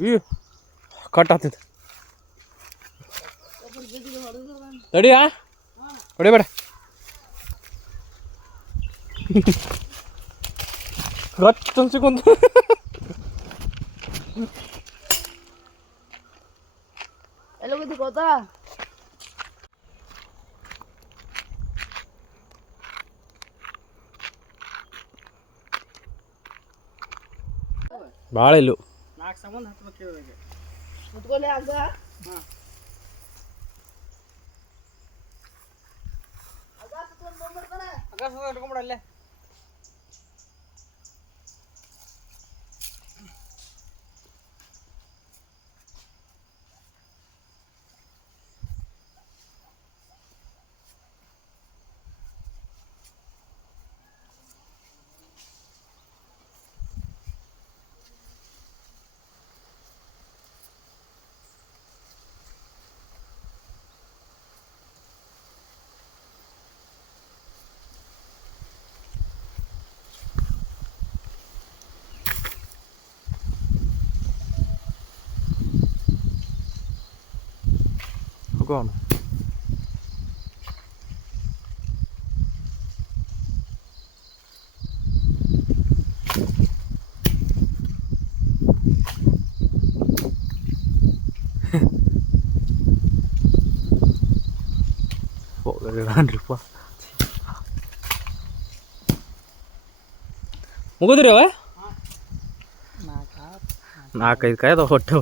ಈ ಕಟ್ ಆಗ್ತಿತ್ತು ತಡಿಯಾ ಹೊಡಿಬೇಡ ಗಟ್ ಅನ್ಸಿಕೊಂತ ಎಲ್ಲ ಗೊತ್ತಿ ಗೊತ್ತಾ ಭಾಳ ಇಲ್ಲು ನಾಲ್ಕು ಸಂಬಂಧ ಹತ್ಬೇಕು ಇವಾಗ ಮುತ್ಕೊಲೆ ಹಗ್ಗ ಹಾಂ ಹಗ್ಗ ಇಟ್ಕೊಂಬಿಡ ಅಲ್ಲೇ ಹೋಗೋಣ ಹೋಗ್ರಿಪ್ಪ ಮುಗಿದ್ರಿ ಅವ ನಾಲ್ಕೈದು ಕಾಯ್ದು ಹೊಟ್ಟೆ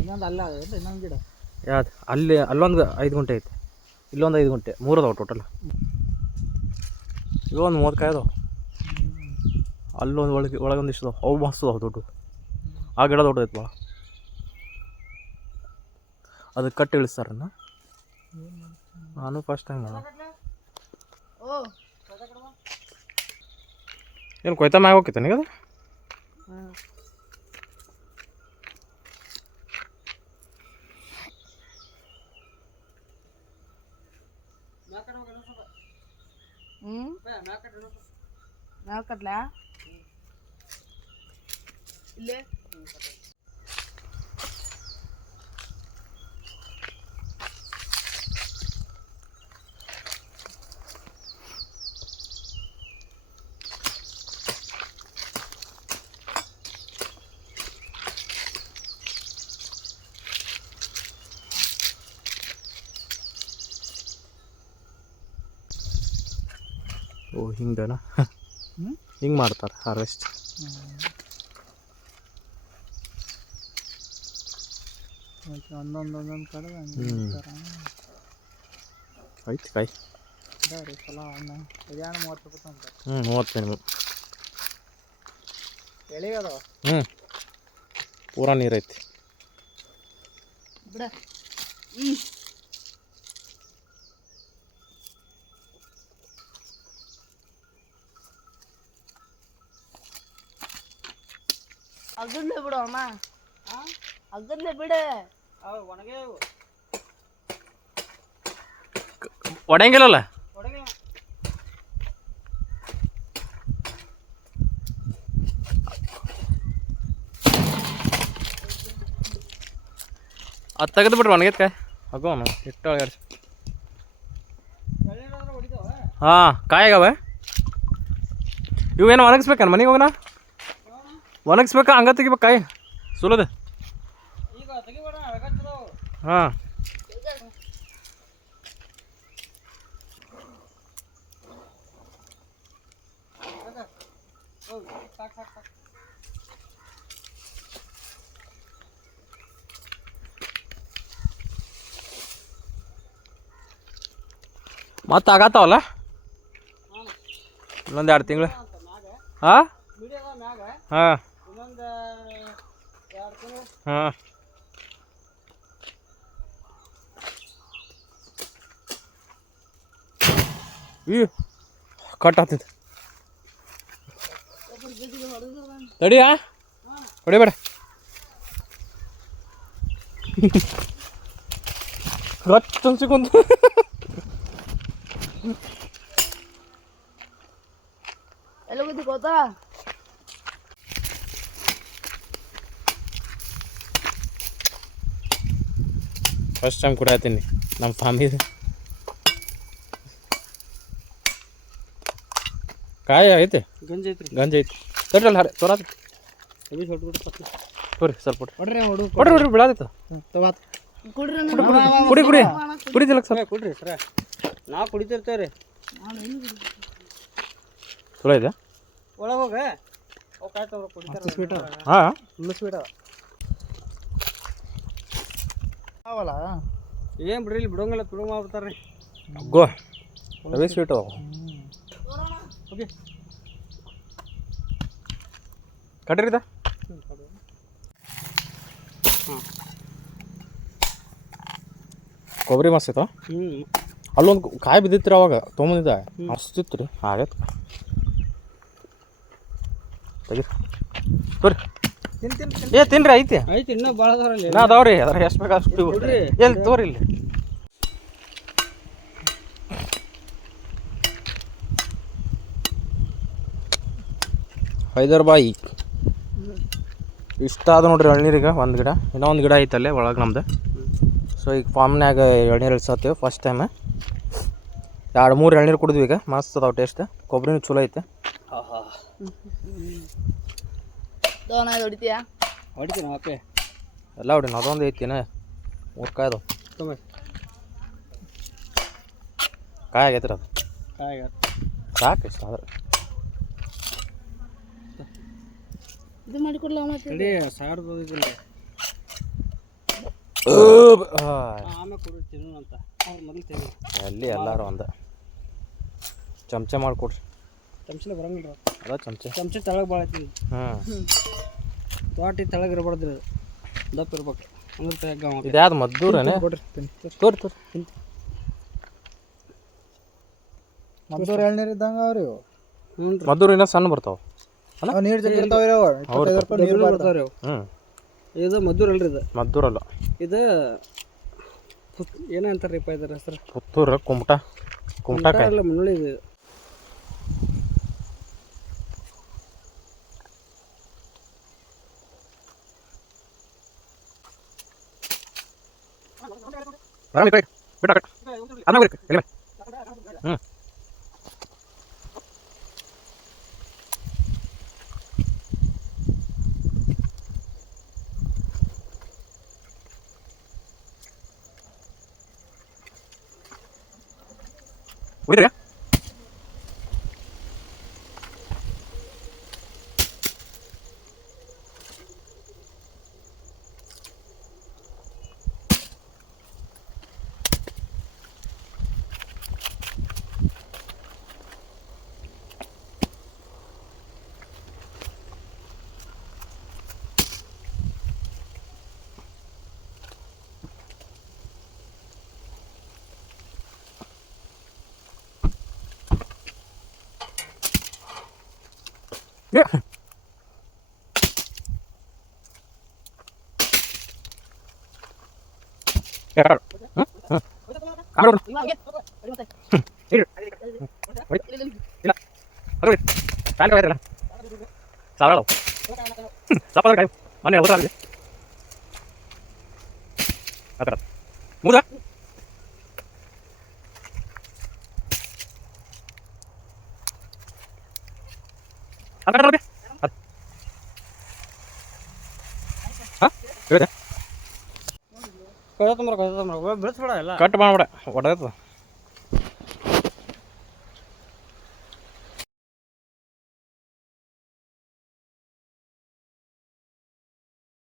ಇನ್ನೊಂದು ಅಲ್ಲ ಇನ್ನೊಂದು ಗಿಡ ಯಾವ್ದು ಅಲ್ಲಿ ಅಲ್ಲೊಂದು 5 ಗುಂಟೆ ಐತೆ ಇಲ್ಲೊಂದು 5 ಗುಂಟೆ 3 ಅದಾವೆ ಟೋಟಲ್ ಇವೊಂದು 30 ಕಾಯಿ ಅದಾವೆ ಅಲ್ಲೊಂದು ಒಳಗೊಂದು ಇಷ್ಟು ಅವು ಮಸ್ತ್ ಅದಾವೆ ದೊಡ್ಡ ಆ ಗಿಡ ದೊಡ್ಡದೈತೆ ಭಾಳ ಅದಕ್ಕೆ ಕಟ್ಟಿ ಇಳಿಸ್ತಾರನ್ನ ನಾನು ಫಸ್ಟ್ ಟೈಮ್ ಮಾಡ ಏನು ಕೊಯ್ತಾ ಮ್ಯಾಗ ಹೋಗ್ತೈತೆ ನೀಗ ಅದು ಮ್ಯಾಲ ಕಟ್ಲಾ ಇಲ್ಲೇ ಓ ಹಿಂಗನಾ ಹಿಂಗೆ ಮಾಡ್ತಾರೆ ಹಾರ್ವೆಸ್ಟ್ ಒಂದೊಂದು ಕಡೆ ಐತಿ ಕಾಯಿ ರೀ ಚಲೋ ಹಣ್ಣು ಇದೇನು 30 ರೂಪಾಯಿ ಅಂತ 30 ಮಿನಿಮಮ್ ಎಳೆ ಅದಾವ ಪೂರಾ ನೀರೈತಿ ಬಿಡ ಅಗ್ಗದ್ಲೆ ಬಿಡು ಅಮ್ಮ ಅಗ್ಗದ್ಲೆ ಬಿಡು ಅವು ಒಣಗೆ ಒಡೆಯಂಗಿಲ್ಲಲ್ಲ ಒಣಗೆ ಅದು ತೆಗೆದು ಬಿಡ್ರಿ ಒಣಗೈತೆ ಕಾಯಿ ಹಾಕೋಣ ಇಟ್ಟು ಅಳಗಾಡ್ಸಿ ಹಾಂ ಕಾಯಿಗವೆ ಇವೇನು ಒಣಗಿಸ್ಬೇಕೇನು ಮನೆಗೆ ಹೋಗೋಣ ಒಣಗಿಸ್ಬೇಕಾ ಹಂಗೆ ತೆಗಿಬೇಕು ಕಾಯಿ ಸುಲದ ಈಗ ತೆಗಿಬೇಡ ಹಾಂ ಮತ್ತೆ ಆಗತ್ತಾವಲ್ಲ ಇನ್ನೊಂದು 2 ತಿಂಗಳು ಹಾಂ ಹಾಂ ಹಾಂ ಈ ಕಟ್ ಆಗ್ತಿತ್ತು ತಡಿಯಾ ಹೊಡಿಬೇಡ ಗಟ್ ಅನ್ಸಿಕೊಂತ ಎಲ್ಲ ಗೊತ್ತಿ ಗೊತ್ತಾ ಫಸ್ಟ್ ಟೈಮ್ ಕುಡಿಯತ್ತೀನಿ ನಮ್ಮ ಫ್ಯಾಮಿಲಿ. ಕಾಯಿ ಐತೆ ಗಂಜಿ ಐತ್ರಿ. ಗಂಜಿ ಐತಿ ತೊಟ್ರಲ್ಲ ಹಾರೆ ತೋರಾತ ಎಬಿ ಹೊಟ್ಟು ಬಿಟ್ಟು ಪಟ್ಟಿ ತೋರಿ ಸ್ವಲ್ಪ ಕೊಡ್ರಿ ಹೊಡು ಕೊಡ್ರಿ ಕೊಡ್ರಿ ಬಿಡಾದಿತ್ತು ತಗೋತ್ ಕುಡ್ರಿ ಕುಡಿ ಕುಡಿ ಕುಡಿದಿಲ್ಲ ಸ್ವಲ್ಪ ಕೊಡ್ರಿ ಸರ ನಾವು ಕುಡಿತಿರ್ತೇವ್ರಿ. ಚಲೋ ಇದೆ ಒಳಗೆ ಹೋಗ ಅವು ಕಾಯ್ತವ್ರ ಕುಡಿತಾರ. ಸ್ವೀಟ್ ಹಾಂ ಫುಲ್ ಸ್ವೀಟ್ ಅವಲ್ಲ ಏನು ಬಿಡ್ರಿ ಇಲ್ಲಿ ಬಿಡೋಂಗಿಲ್ಲ ತುಡುಗ ಮಾಡ್ಬಿಡ್ತಾರ್ರಿ. ಗೋ ರವೆ ಸ್ವೀಟು ಓಕೆ ಕಟ್ರಿದ ಕೊಬ್ಬರಿ ಮಸ್ತ್ ಐತ. ಅಲ್ಲೊಂದು ಕಾಯಿ ಬಿದ್ದಿತ್ರಿ ಅವಾಗ ತೊಗೊಂಬಂದಿದ್ದ ಮಸ್ತಿತ್ತು ರೀ. ಆಗೈತೆ ತೆಗೀರಿ ತೋರಿ. ಏ ತಿನ್ರಿ ಐತಿ ಐತಿ ಇನ್ನೂ ಭಾಳ ಅದಾವ್ರಲ್ಲಿ. ಇನ್ನೂ ಅದಾವ್ರಿ ಅದ್ರ ಎಷ್ಟು ಬೇಕು ಅಷ್ಟು ಎಲ್ಲಿ ತೋರಿ ಇಲ್ಲಿ. ಹೈದರಾಬಾಯಿ ಇಷ್ಟ ಆದ ನೋಡ್ರಿ ಎಳ್ನೀರಿಗೆ. ಒಂದು ಗಿಡ ಇನ್ನೂ ಒಂದು ಗಿಡ ಐತಲ್ಲೇ ಒಳಗೆ ನಮ್ದು. ಸೊ ಈಗ ಫಾರ್ಮ್ನಾಗ ಎಳ್ನೀರು ಇಳ್ಸತ್ತೀವಿ ಫಸ್ಟ್ ಟೈಮ್. 2-3 ಎಳ್ನೀರು ಕುಡಿದ್ವಿ ಈಗ. ಮಸ್ತ್ ಅದಾವ ಟೇಸ್ಟ್. ಕೊಬ್ಬರಿನೂ ಚಲೋ ಐತೆ. ಹೊಡಿತೀಯಾ? ಹೊಡಿತೀನಿ ಅಪ್ಪೆ ಎಲ್ಲ ಹೊಡಿನ ಅದೊಂದು ಐತಿನ 3 ಕಾಯಿ ಅದಾವ. ತೊಂಬ ಕಾಯಿ ಆಗೈತ್ರಿ ಅದು ಕಾಯಿ ಸಾಕು ಇಷ್ಟ ಆದ್ರೆ. ಇದು ಮಾಡಿಕೊಡ್ಲ ತಡಿ 1000 ಐತಿಲ್ಲ ಆಮೇಲೆ ಕೊಡು ತಿನ್ನು ಅಂತ ಅವ್ರು ಮೊದಲು ತೆಗಿ. ಎಲ್ಲಿ ಎಲ್ಲರೂ ಒಂದು ಚಮಚ ಮಾಡಿಕೊಡ್ರಿ. ಚಮಚಲೆ ಬರಂಗಿಲ್ಲ ಅದ ಚಮಚ ತೆಳಗೆ ಭಾಳ ಐತಿ. ಹ್ಞೂ ತೋಟಿ ತೆಳಗೆ ಇರಬಾರ್ದು ರೀ, ದಪ್ಪ ಇರ್ಬೇಕು ಅಂದ್ರೆ ತೆಗ್ಗ. ಇದ್ಯಾವ್ದು ಮದ್ದೂರನೇ? ಕೊಡ್ರಿ ತೋರಿ ತೋರಿ. ಮದ್ದೂರು ಎಳ್ನೀರು ಇದ್ದಂಗೆ ಅವ್ರಿ. ಹ್ಞೂ ಮದ್ದೂರು ಇನ್ನೂ ಸಣ್ಣ ಬರ್ತಾವೆ. ನೀರು ಜಗ್ಗಿ ಇರ್ತಾವೆ ರೀ. ನೀರು ಬರ್ತಾವೆ ರೀ. ಹ್ಞೂ ಇದು ಮದ್ದೂರು ಅಲ್ರಿ. ಇದು ಮದ್ದೂರಲ್ಲ, ಇದು ಏನಂತಾರ್ರಿಪ್ಪ ಇದ್ರ ಹೆಸರು? ಪುತ್ತೂರು ಕುಮಟಕಾಯಿ ಎಲ್ಲ ಮುನ್ನುಳಿ. ಇದು ಹ್ಞೂ ಹೋಗಿದ್ರಿ? Yeah. Yeah. ಬೆಳೆಸ್ಬೇಡ ಎಲ್ಲ ಕಟ್ ಮಾಡ್ಬೇಡ ಒಡೆದ